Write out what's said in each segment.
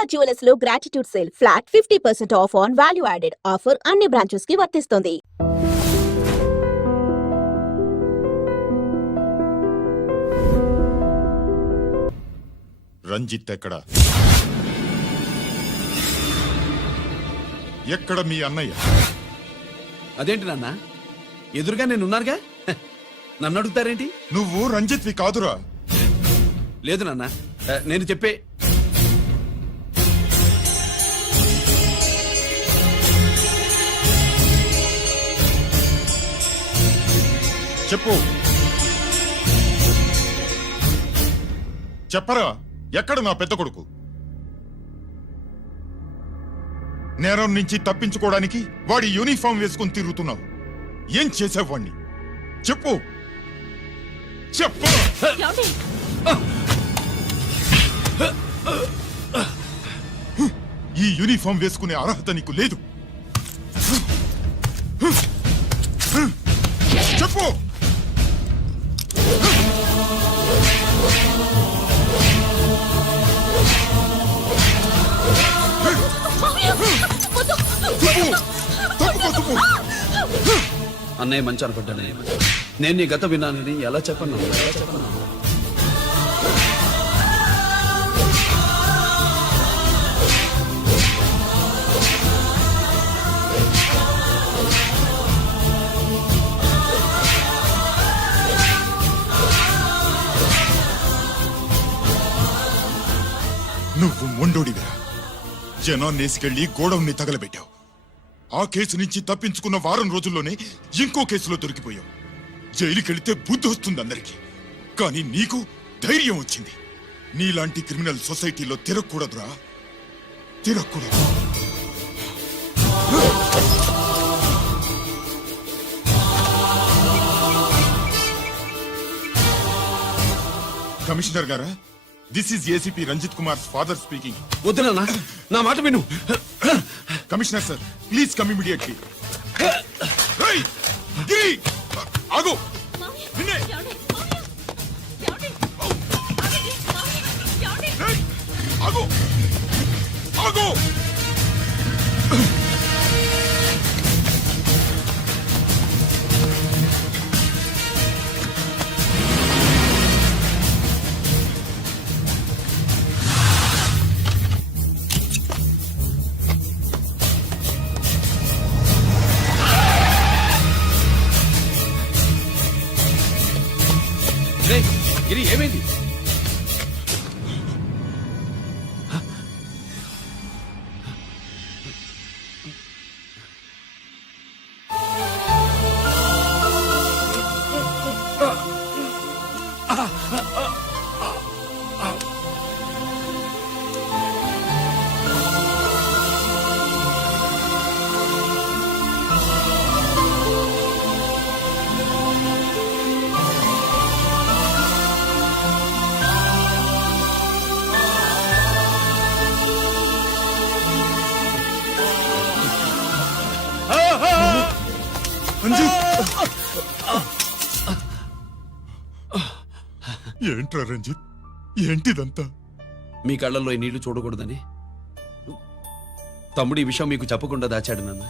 Durga jewellers లో gratitude sale flat 50% of on value added offer అన్ని branches కి వర్తిస్తుంది. రంజిత్ ఎక్కడ మీ అన్నయ్య? అదేంటి నాన్న, ఎదురుగా నేనున్నారుగా, నన్ను అడుగుతారేంటి? నువ్వు రంజిత్వి కాదురా. లేదు నాన్న, నేను చెప్పే చెప్పు. చెప్పరా, ఎక్కడ నా పెద్ద కొడుకు? నేరం నుంచి తప్పించుకోవడానికి వాడి యూనిఫామ్ వేసుకుని తిరుగుతున్నావు. ఏం చేసావు వాణ్ణి? చెప్పు చెప్పు. ఈ యూనిఫామ్ వేసుకునే అర్హత నీకు లేదు. చెప్పు. అన్నయ్య మంచి అనుకుంటాను. నేను నీ గత విన్నానని ఎలా చెప్పను? నువ్వు మొండోడివిరా. జనాన్నేసుకెళ్లి గోడౌన్ని తగలబెట్టావు. ఆ కేసు నుంచి తప్పించుకున్న వారం రోజుల్లోనే ఇంకో కేసులో దొరికిపోయావు. జైలుకెళితే బుద్ధి వస్తుంది అందరికీ, కానీ నీకు ధైర్యం వచ్చింది. నీలాంటి క్రిమినల్ సొసైటీలో తిరగకూడదురా, తిరగకూడదు. కమిషనర్ గారా, this is ACP Ranjith Kumar father speaking. వద్దునా, నా మాట విను. Commissioner sir, please come immediately. ఆగు. నిన్నే ఆగు. ఆగు. గిరి, ఏమైంది? ఏంట్రా రంజిత్, ఏంటిదంతా? మీ కళ్ళల్లో ఈ నీళ్లు చూడకూడదని తమ్ముడు ఈ విషయం మీకు చెప్పకుండా దాచాడు నాన్న.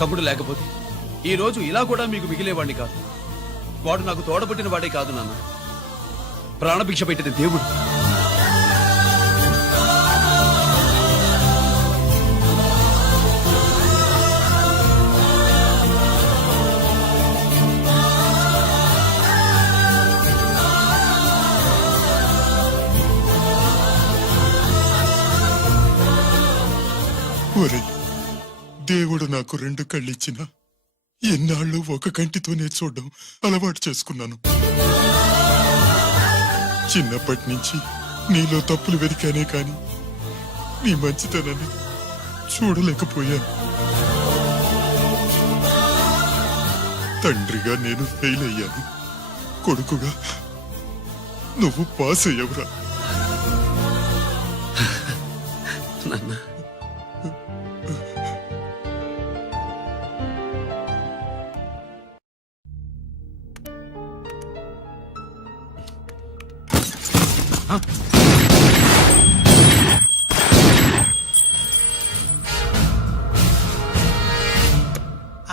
తమ్ముడు లేకపోతే ఈ రోజు ఇలా కూడా మీకు మిగిలేవాడిని కాదు. వాడు నాకు తోడబుట్టిన వాడే కాదు నాన్న, ప్రాణభిక్ష పెట్టిన దేవుడు. దేవుడు నాకు 2 కళ్ళిచ్చినా ఎన్నాళ్ళు ఒక కంటితోనే చూడడం అలవాటు చేసుకున్నాను. చిన్నప్పటి నుంచి నీలో తప్పులు వెతికానే కాని నీ మంచితనాన్ని చూడలేకపోయాను. తండ్రిగా నేను ఫెయిల్ అయ్యాను, కొడుకుగా నువ్వు పాస్ అయ్యవురా.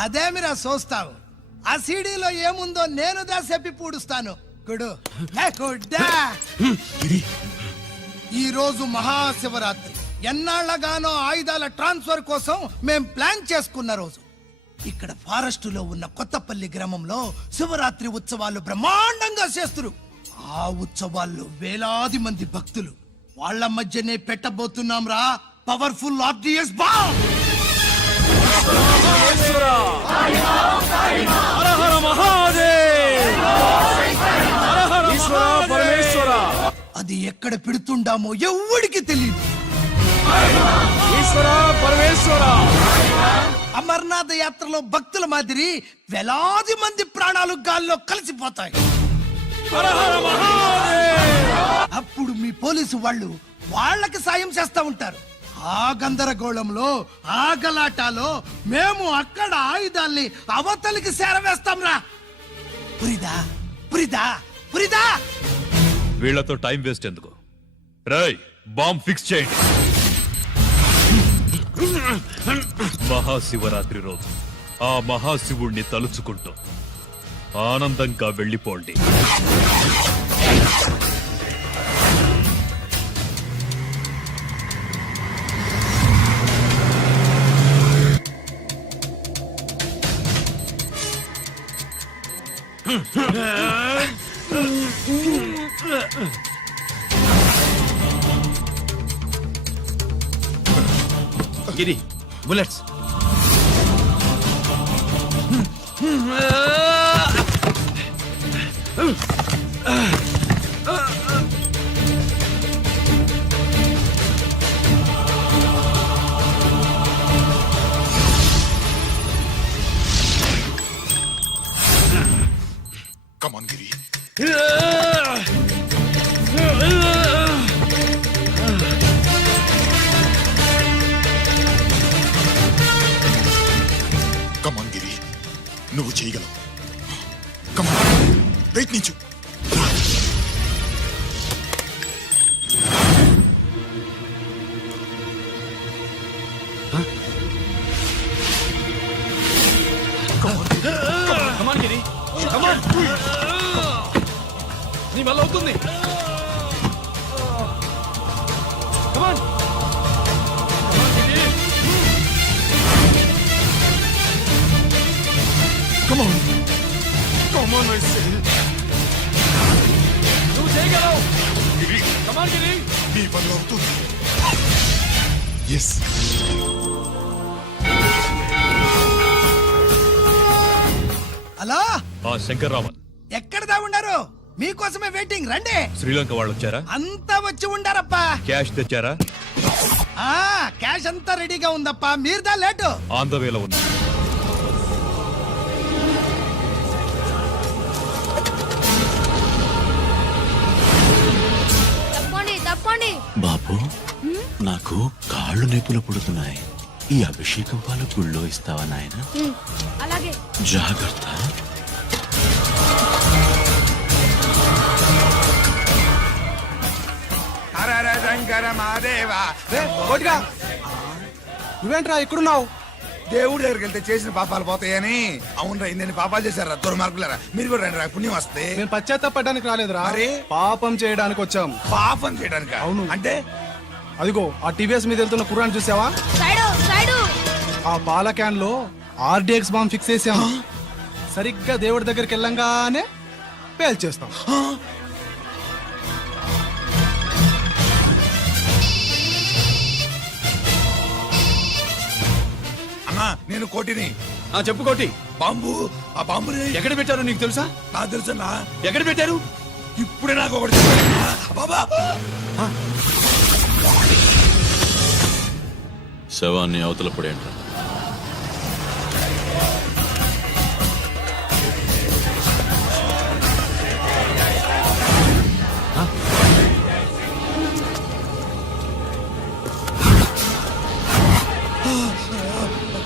అదే మీరు చూస్తావు. ఆ సీడీలో ఏముందో నేను చెప్పి పూడుస్తాను. గుడు గుడ్డా. ఈ రోజు మహాశివరాత్రి. ఎన్నాళ్లగానో ఆయుధాల ట్రాన్స్ఫర్ కోసం మేం ప్లాన్ చేసుకున్న రోజు. ఇక్కడ ఫారెస్ట్ లో ఉన్న కొత్తపల్లి గ్రామంలో శివరాత్రి ఉత్సవాలు బ్రహ్మాండంగా చేస్తున్నారు. ఆ ఉత్సవాల్లో వేలాది మంది భక్తులు. వాళ్ళ మధ్యనే పెట్టబోతున్నాం రా పవర్ఫుల్ ఆర్డిఎస్ బాంబ్. అది ఎక్కడ పెడుతుండామో ఎవ్వడికి తెలియదు. అమర్నాథ్ యాత్రలో భక్తుల మాదిరి వేలాది మంది ప్రాణాలు గాల్లో కలిసిపోతాయి. అప్పుడు మీ పోలీసు వాళ్ళు వాళ్ళకి సాయం చేస్తా ఉంటారు. ఆ గందరగోళంలో ఆ గలాటాలో మేము అక్కడ ఆయుధాల్ని అవతలికి చేరవేస్తాం రా. పురిదా పురిదా పురిదా. వీళ్లతో టైం వేస్ట్ ఎందుకు? రై బాంబ్ ఫిక్స్ చేయండి. మహాశివరాత్రి రోజు ఆ మహాశివుణ్ణి తలుచుకుంటూ ఆనందంగా వెళ్ళిపోండి. గిరి బుల్లెట్స్. కమాన్ గిరి. కమాన్ గిరి, నువ్వు చేయగలవు. కమాన్, ప్రయత్నించు. కమాన్ గిరి, కమాన్. నీ వల్ల అవుతుంది. కమాన్. Come on. Come on, I say. నువ్వు చేయగలవు. గిరి, కమాన్ గిరి. నీ వల్ల అవుతుంది. ఎస్. హలో, ఆ శంకర్రామన్ ఎక్కడ దా ఉన్నారు? మీకోసమే వెయిటింగ్. రండి. శ్రీలంక వాళ్ళు వచ్చారా? అంతా వచ్చి ఉండారప్పా. క్యాష్ తెచ్చారా? ఆ క్యాష్ అంతా రెడీగా ఉందప్పా. మీరుదా లేటు. ఆన్ ద వేలో ఉంది. తప్పండి. బాబు, నాకు కాళ్ళు నొప్పులు పుడుతున్నాయి. ఈ అభిషేకం పాలు గుళ్ళో ఇస్తావా నాయన? అలాగే. జాగ్రత్త. శంకర మహాదేవ. నువ్వేంట్రా ఇక్కడున్నావు? దేవుడి దగ్గరికి వెళ్తే చేసిన పాపాలు పోతాయని. అవునరా, ఇన్ని పాపాలు చేశారా దుర్మార్గులరా. మీరు కూడా రండి రా, పుణ్యం వస్తే. నేను పశ్చాత్తాపడడానికి రాలేదురా, మరి? పాపం చేయడానికి వచ్చాం. పాపం చేయడానికి? అవును. అంటే అదిగో ఆ టీవీఎస్ మీద వెళ్తున్న కుర్రాన్ని చూసావా? సైడు. ఆ పాల క్యాన్ లో ఆర్డిఎక్స్ బాంబ్ ఫిక్స్ చేసాం. సరిగ్గా దేవుడి దగ్గరికి వెళ్ళంగానే పేల్చేస్తాం. అన్నా, నేను కోటిని. చెప్పు కోటి. బాంబు, ఆ బాంబుని ఎక్కడ పెట్టారు నీకు తెలుసా? నాకు తెలుసన్నా. ఎక్కడ పెట్టారు? ఇప్పుడే నాకు ఒకటి చెప్పారన్నా. బాబా, శవాన్ని అవతల పడేంట్రా.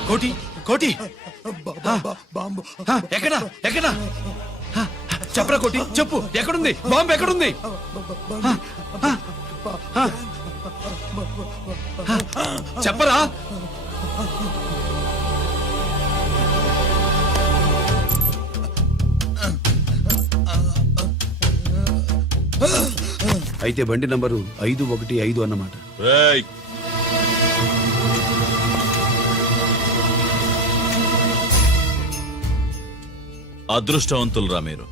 కోటి కోటి. బాంబు. ఎక్కడ ఎక్కడ? చెప్పరా కోటి, చెప్పు, ఎక్కడుంది బాంబు, ఎక్కడుంది? చెప్పరా. అయితే బండి నంబరు 515 అన్నమాట. రేయ్, అదృష్టవంతులరా మీరు.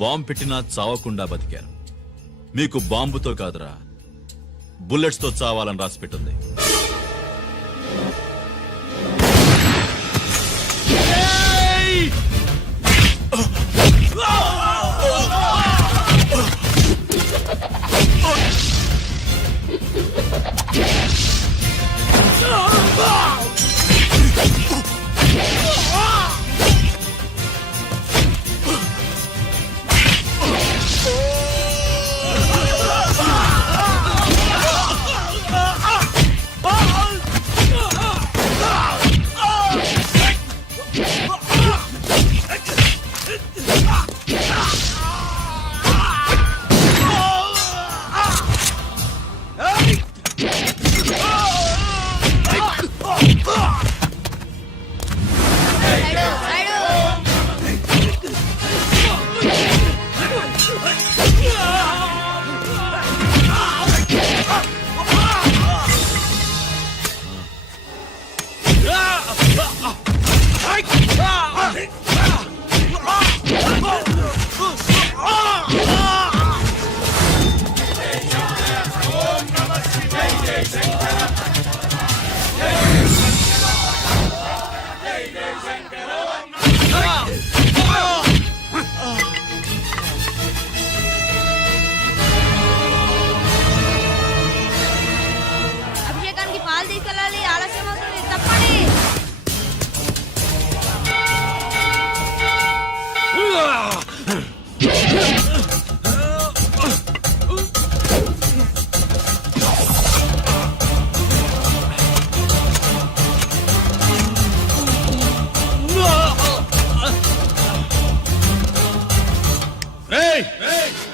బాంబు పెట్టినా చావకుండా బతికారు. మీకు బాంబుతో కాదురా, బుల్లెట్స్ తో చావాలని రాసి పెట్టింది. అభిషేకానికి పాలు తీసుకెళ్ళాలి, ఆలస్యం అవుతుంది, తప్పండి.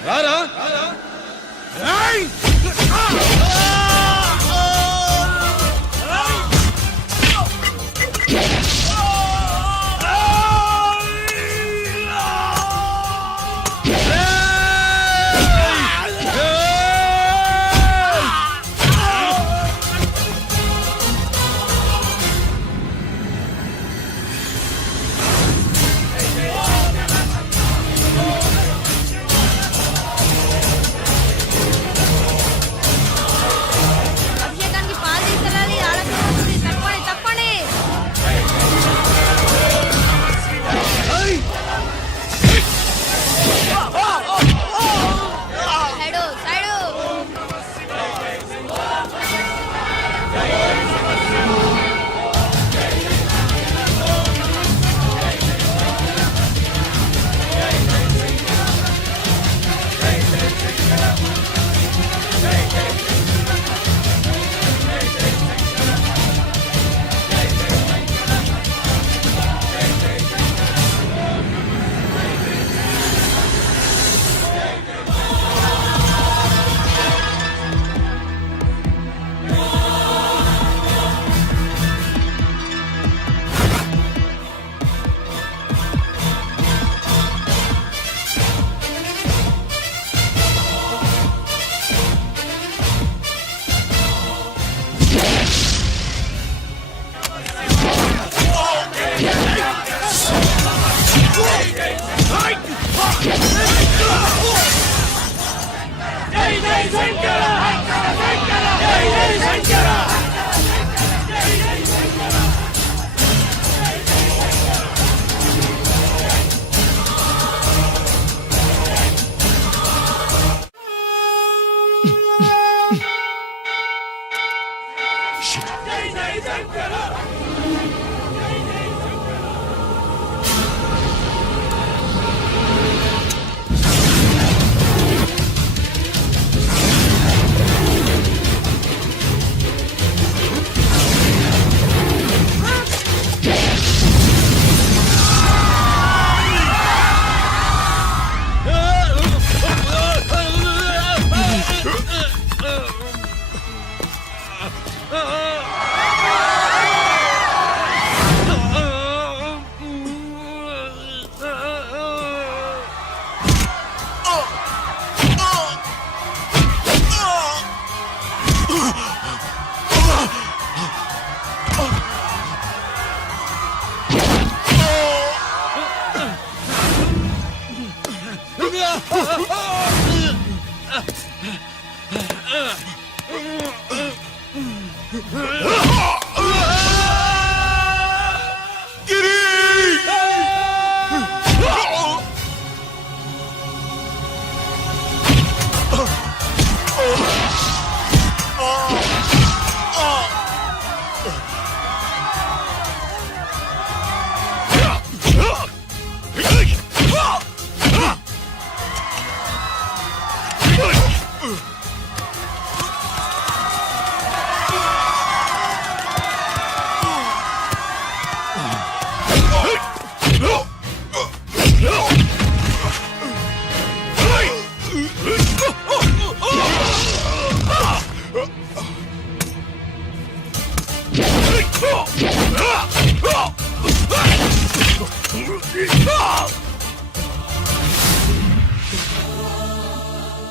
రారా. అభిషేకానికి పాలు తీసుకెళ్ళాలి, ఆలస్యం అవుతుంది, తప్పండి, తప్పండి. Side, side.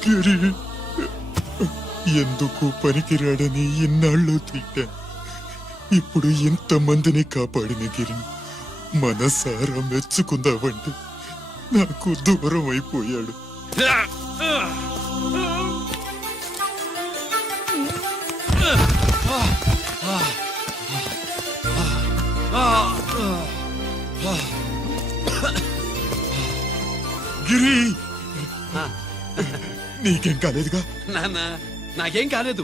గిరి ఎందుకు పనికిరాడని ఇన్నాళ్ళు తిట్టాను. ఇప్పుడు ఇంతమందిని కాపాడిన గిరిని మనసారా మెచ్చుకుందామంటే నాకు దూరం అయిపోయాడు. గిరి నీకేం కాలేదుగా? నాన్న నాకేం కాలేదు.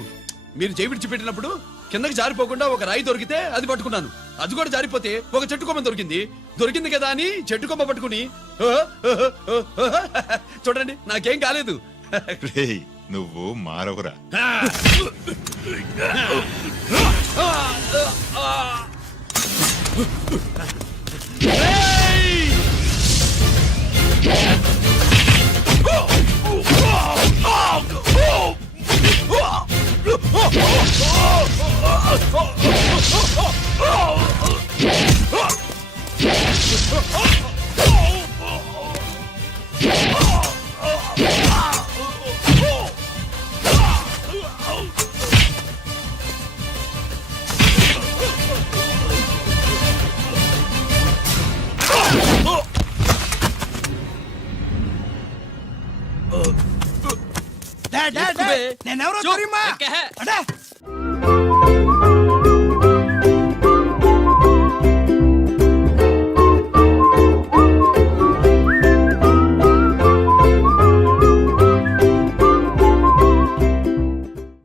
మీరు చేయి విడిచిపెట్టినప్పుడు కిందకి జారిపోకుండా ఒక రాయి దొరికితే అది పట్టుకున్నాను. అది కూడా జారిపోతే ఒక చెట్టు కొమ్మ దొరికింది కదా అని చెట్టు కొమ్మ పట్టుకుని చూడండి నాకేం కాలేదు. రేయ్, నువ్వు మారవురా. నేనెవరో చూప్, తెలియమా? ఎక్కే. అడే